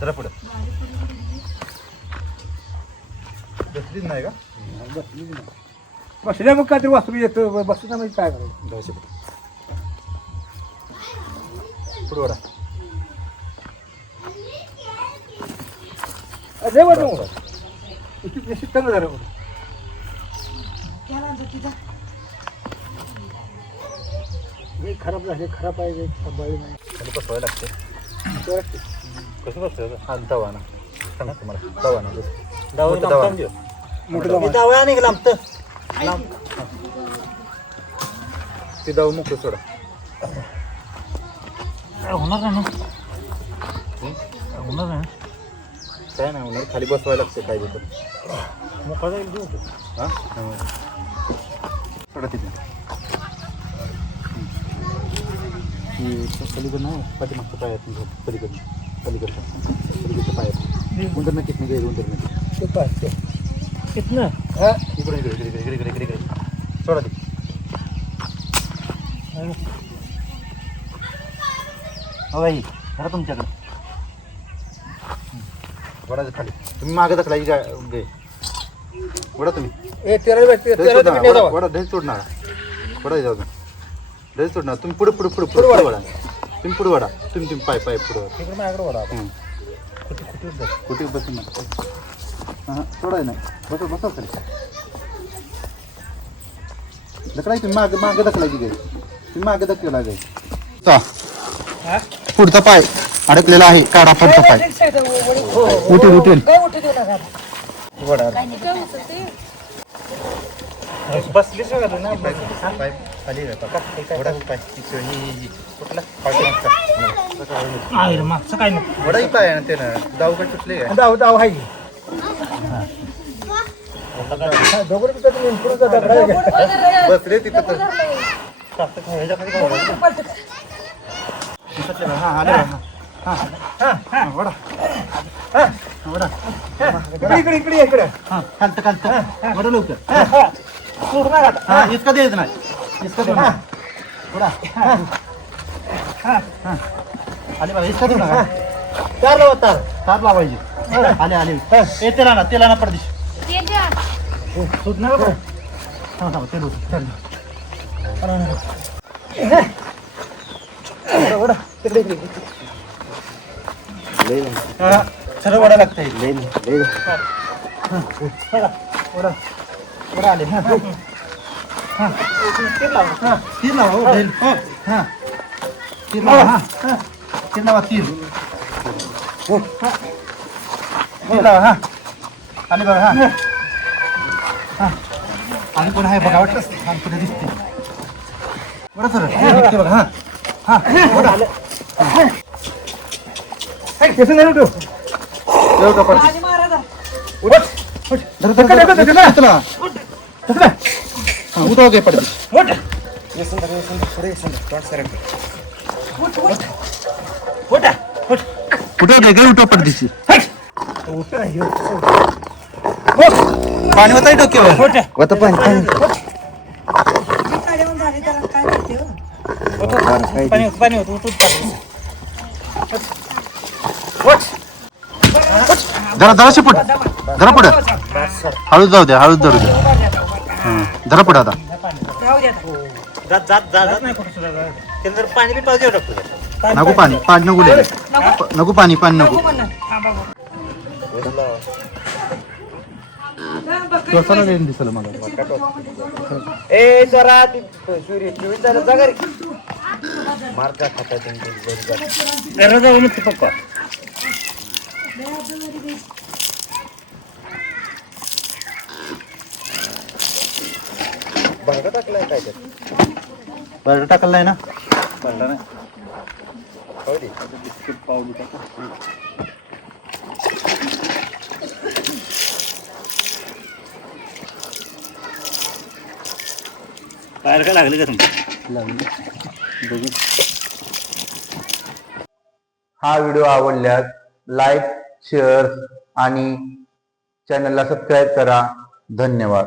जरा पुढे बसलीच नाही का? बसल्या मग काहीतरी वाचू येतो बसल्या म्हणजे काय करायचं पुढे वडा अरे बरं चांगलं झालं खराब झाले खराब आहे सांभाळी नाही खाली बसवायला लागते कसं बसतं हा दवाना सांगा तुम्हाला दवाना दावा नाही लांबत ते दाव मोकळं सोडा होणार ना होणार ना काय नाही होणार खाली बसवायला लागते पाहिजे तर मोकळा जाईल घेऊ हां सोडा तिथे पलीकडं नाही पाठीमागचं पाय पलीकडच्या पायात उंदर नक्कीच नाही जाईल उंदर नक्की कितना इकडे इकडे सोडा ती हो बाई खरं तुमच्याकडे वडा खाली तुम्ही मागे दाखलायची काय वडा तुम्ही वडा ढेल सोडणार वडा जाऊ ढेल सोडणार तुम्ही पुढे वडा तुम्ही पुढे वडा तुम्ही पाय पुढे कुठे बसून हां सोडाय नाही बसा खाली दखलायची मागे दखलायची गाय तुम्ही मागे दखलेला गाय पुढचा पाय अडकलेला आहे काढा पुढचा पाय उठेल बसलीच पाय खाली मागचं काय नाही वडाही पाय आहे ना ते ना दाव काय सुटले काय दाव आहे बसले तिथं तर हां आले हां वडा वडा इकडे हां खालतं वडा लवकर इतका द्यायचं नाही इतका देऊ नका वडा आले बघा इतका देऊ नका तार लावायची आले ए तेला ना पडदिश सुट ना बरं हां तेल होतं वडा तिकडे सर्व वडा लागतंय वडा आले हां तीन लावा तीन लावा हां आले बघा हां आणि कोण आहे बघा वाटलं आणि कुठे दिसते बरं सर बघा हां वडा आलं कसं नाही उठव उठव घे पडते उठव घे उठव पडतीची पाणी होत आहे डोक्यावर होतं पाणी जरा शिपट जरा पुढे हळूच जाऊ द्या जरा पुढे आता पाणी पाहिजे नको पाणी नको पाणी नको दिसलं मला मार्का खाता पप्पा बर्गर टाकलाय काय बर्गर टाकलाय ना बर्गर नाही बिस्किट पावडर टाका बाहेर का लागले का तुमचं हा व्हिडिओ आवडल्यास लाईक शेअर आणि चॅनलला सबस्क्राईब करा धन्यवाद.